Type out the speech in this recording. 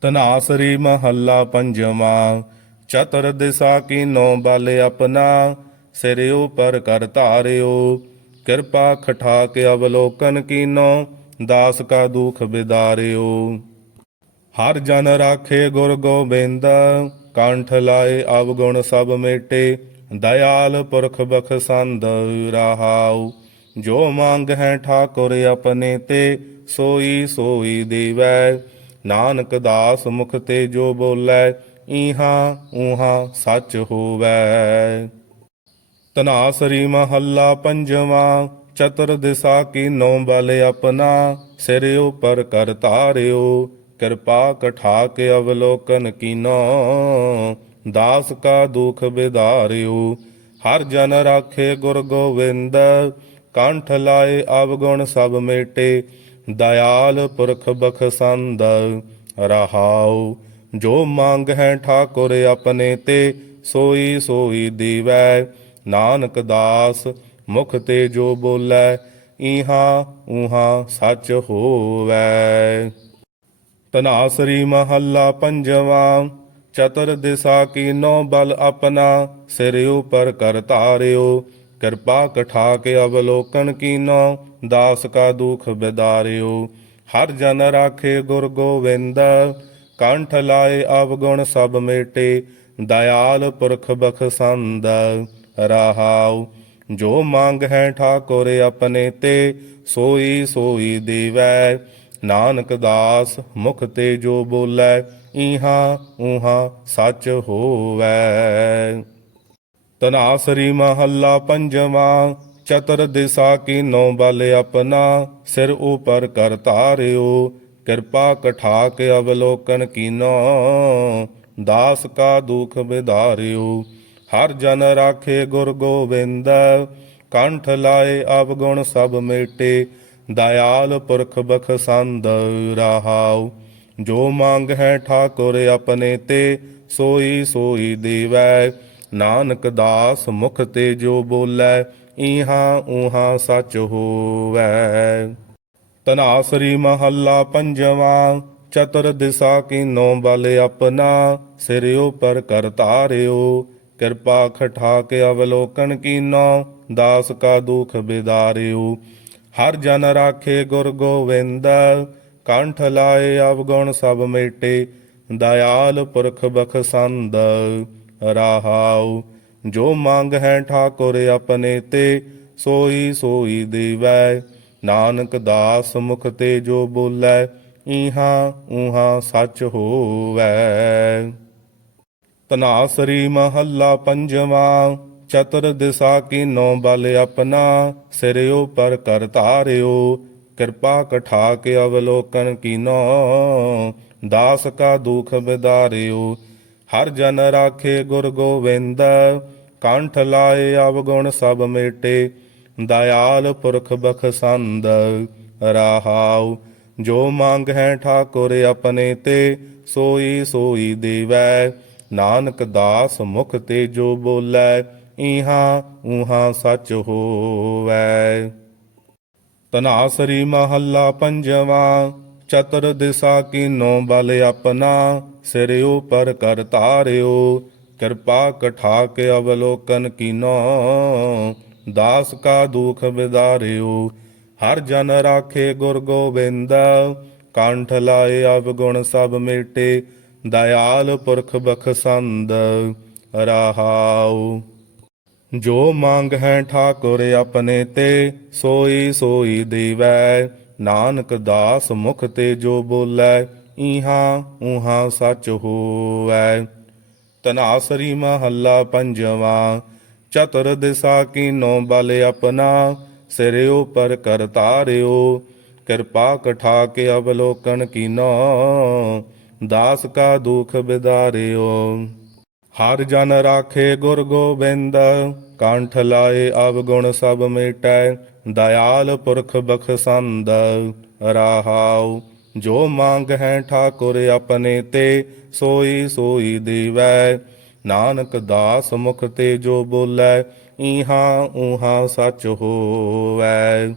ਤਨਾਸਰੀ ਮਹੱਲਾ ਪੰਜਵਾਂ ਚਤੁਰ ਦਿਸਾ ਕੀਨੋ ਬਲ ਆਪਣਾ, ਸਿਰ ਉਪਰ ਕਰ ਧਾਰਿਓ, ਕਿਰਪਾ ਖਠਾ ਕੇ ਅਵਲੋਕਨ ਕੀਨੋ, ਦਾਸ ਕਾ ਦੁਖ ਬਿਦਾਰਿਓ। ਹਰ ਜਨ ਰਾਖੇ ਗੁਰ ਗੋਬਿੰਦ, ਕੰਠ ਲਾਏ ਅਵਗੁਣ ਸਭ ਮੇਟੇ, ਦਇਆਲ ਪੁਰਖ ਬਖਸੰਦ ਰਹਾਉ। ਜੋ ਮੰਗ ਹੈ ਠਾਕੁਰ ਆਪਣੇ ਤੇ, ਸੋਈ ਸੋਈ ਦੇਵੈ। ਨਾਨਕ ਦਾਸ ਮੁਖ ਤੇ ਜੋ ਬੋਲੇ, ਈਹਾਂ ਊਹਾਂ ਸੱਚ ਹੋਵੈ। ਤਨਾਸਰੀ ਮਹੱਲਾ ਪੰਜਵਾਂ, ਚਤੁਰ ਦਿਸਾ ਕੀ ਨੌ ਬਲ ਆਪਣਾ, ਸਿਰ ਉਪਰ ਕਰ ਧਾਰਿਓ, ਕਿਰਪਾ ਕਠਾ ਕੇ ਅਵਲੋਕਨ ਕੀਨੋ। ਦਾਸ ਕਾ ਦੁਖ ਬਿਦਾਰਿਓ, ਹਰ ਜਨ ਰਾਖੇ ਗੁਰ ਗੋਵਿੰਦ, ਕੰਠ ਲਾਏ ਅਵਗੁਣ ਸਭ ਮੇਟੇ ਦਇਆਲ ਪੁਰਖ ਬਖਸੰਦ ਰਹਾਉ, ਜੋ ਮੰਗ ਹੈ ਠਾਕੁਰ ਆਪਣੇ ਤੇ, ਸੋਈ ਸੋਈ ਦੀਵੈ। ਨਾਨਕ ਦਾਸ ਮੁਖ ਤੇ ਜੋ ਬੋਲੇ, ਇਹਾ ਊਹਾਂ ਸੱਚ ਹੋਵੈ। ਤਨਾਸਰੀ ਮਹੱਲਾ ਪੰਜਵਾਂ, ਚਤੁਰ ਦਿਸਾ ਕੀਨੋ ਬਲ ਆਪਣਾ, ਸਿਰ ਉਪਰ ਕਰ ਧਾਰਿਓ। ਕਿਰਪਾ ਕਠਾ ਕੇ ਅਵਲੋਕਨ ਕੀਨੋ, ਦਾਸ ਕਾ ਦੁਖ ਬਿਦਾਰਿਓ। ਹਰ ਜਨ ਰਾਖੇ ਗੁਰ ਗੋਵਿੰਦ, ਕੰਠ ਲਾਏ ਅਵਗੁਣ ਸਭ ਮੇਟੇ, ਦਇਆਲ ਪੁਰਖ ਬਖਸੰਦ, ਰਹਾਉ। ਜੋ ਮੰਗ ਹੈ ਠਾਕੁਰ ਆਪਣੇ ਤੇ, ਸੋਈ ਸੋਈ ਦੇਵੈ। ਨਾਨਕ ਦਾਸ ਮੁਖ ਤੇ ਜੋ ਬੋਲੇ, ਈਹਾਂ ਊਹਾ ਸੱਚ ਹੋਵੈ। ਤਨਾਸਰੀ ਮਹੱਲਾ ਪੰਜਵਾਂ, ਚਤੁਰ ਦਿਸਾ ਕੀ ਨੌ ਬਲ ਆਪਣਾ, ਸਿਰ ਉਪਰ ਕਰ ਧਾਰਿਓ, ਕਿਰਪਾ ਕਠਾ ਕੇ ਅਵਲੋਕਨ ਕੀਨੋ, ਦਾਸ ਕਾ ਦੁਖ ਬਿਦਾਰਿਓ ਹਰ ਜਨ ਰਾਖੇ ਗੁਰ ਗੋਬਿੰਦ, ਕੰਠ ਲਾਏ ਅਵਗੁਣ ਸਭ ਮੇਟੇ, ਦਇਆਲ ਪੁਰਖ ਬਖਸੰਦ ਰਹਾਉ। ਜੋ ਮੰਗ ਹੈ ਠਾਕੁਰ ਆਪਣੇ ਤੇ, ਸੋਈ ਸੋਈ ਦੇਵੈ। ਨਾਨਕ ਦਾਸ ਮੁਖ ਤੇ ਜੋ ਬੋਲੇ ਈਹਾਂ ਊਹਾਂ ਸੱਚ ਹੋਵੈ। ਤਨਾਸਰੀ ਮਹੱਲਾ ਪੰਜਵਾਂ, ਚਤੁਰ ਦਿਸਾ ਕੀਨੋ ਬਲ ਆਪਣਾ ਸਿਰ ਉਪਰ ਕਰ ਕਿਰਪਾ ਖਠਾ ਕੇ ਅਵਲੋਕਨ ਕੀਨੋ, ਦਾਸ ਕਾ ਦੁਖ ਬਿਦਾਰਿਓ। ਹਰ ਜਨ ਰਾਖੇ ਗੁਰ ਗੋਵਿੰਦ, ਕੰਠ ਲਾਏ ਅਵਗੁਣ ਸਭ ਮੇਟੇ, ਦਇਆਲ ਪੁਰਖ ਬਖਸੰਦ। ਰਹਾਉ। ਜੋ ਮੰਗ ਹੈ ਠਾਕੁਰ ਆਪਣੇ ਤੇ, ਸੋਈ ਸੋਈ ਦੇਵੈ। ਨਾਨਕ ਦਾਸ ਮੁਖ ਤੇ ਜੋ ਬੋਲੇ ਈਹਾਂ ਊਹਾਂ ਸੱਚ ਹੋਵੈ। ਤਨਾਸਰੀ ਮਹੱਲਾ ਪੰਜਵਾਂ, ਚਤਰ ਦਿਸਾ ਕੀਨੋ ਬਲ ਆਪਣਾ। ਸਿਰ ਪਰ ਕਰ ਧਾਰਿਓ, ਕਿਰਪਾ ਕਠਾ ਕੇ ਅਵਲੋਕਨ ਕੀਨੋ। ਦਾਸ ਕਾ ਦੁਖ ਬਿਦਾਰਿਓ ਹਰ ਜਨ ਰਾਖੇ ਗੁਰ ਗੋਵਿੰਦ, ਕੰਠ ਲਾਏ ਅਵਗੁਣ ਸਭ ਮੇਟੇ, ਦਇਆਲ ਪੁਰਖ ਬਖਸੰਦ, ਰਹਾਉ, ਜੋ ਮੰਗ ਹੈ ਠਾਕੁਰ ਆਪਣੇ ਤੇ, ਸੋਈ ਸੋਈ ਦੇਵੈ, ਨਾਨਕ ਦਾਸ ਮੁਖ ਤੇ ਜੋ ਬੋਲੇ ਈਹਾਂ ਊਹਾਂ ਸੱਚ ਹੋਵੈ। ਤਨਾਸਰੀ ਮਹੱਲਾ ਪੰਜਵਾਂ, ਚਤੁਰ ਦਿਸਾ ਕੀਨੋ ਬਲ ਆਪਣਾ ਸਿਰ ਪਰ ਕਰ ਧਾਰਿਓ, ਕਿਰਪਾ ਕਠਾ ਕੇ ਅਵਲੋਕਨ ਕੀਨੋ। ਦਾਸ ਕਾ ਦੁਖ ਵਿਦਾਰਿਓ ਹਰ ਜਨ ਰਾਖੇ ਗੁਰ ਗੋਬਿੰਦ। ਕੰਠ ਲਾਏ ਅਵਗੁਣ ਸਭ ਮੇਟੇ, ਦਇਆਲ ਪੁਰਖ ਬਖਸੰਦ। ਰਹਾਉ। ਜੋ ਮੰਗ ਹੈ ਠਾਕੁਰ ਆਪਣੇ ਤੇ, ਸੋਈ ਸੋਈ ਦੇਵੈ। ਨਾਨਕ ਦਾਸ ਮੁਖ ਤੇ ਜੋ ਬੋਲੇ ਈਹਾਂ ਊਹਾਂ ਸੱਚ ਹੋਵੈ। ਤਨਾਸਰੀ ਮਹੱਲਾ ਪੰਜਵਾਂ, ਚਤੁਰ ਦਿਸਾ ਕੀਨੋ ਬਲ ਆਪਣਾ, ਸਿਰ ਉਪਰ ਕਰ ਧਾਰਿਓ ਕਿਰਪਾ ਕਠਾ ਕੇ ਅਵਲੋਕਨ ਕੀਨੋ, ਦਾਸ ਕਾ ਦੁਖ ਬਿਦਾਰਿਓ। ਹਰ ਜਨ ਰਾਖੇ ਗੁਰ ਗੋਬਿੰਦ, ਕੰਠ ਲਾਏ ਅਵਗੁਣ ਸਭ ਮੇਟੈ। ਦਇਆਲ ਪੁਰਖ ਬਖਸੰਦ, ਰਹਾਉ। ਜੋ ਮੰਗ ਹੈ ਠਾਕੁਰ ਆਪਣੇ ਤੇ, ਸੋਈ ਸੋਈ ਦੇਵੈ। ਨਾਨਕ ਦਾਸ ਮੁਖ ਤੇ ਜੋ ਬੋਲੇ, ਈਹਾਂ ਊਹਾਂ ਸੱਚ ਹੋਵੈ।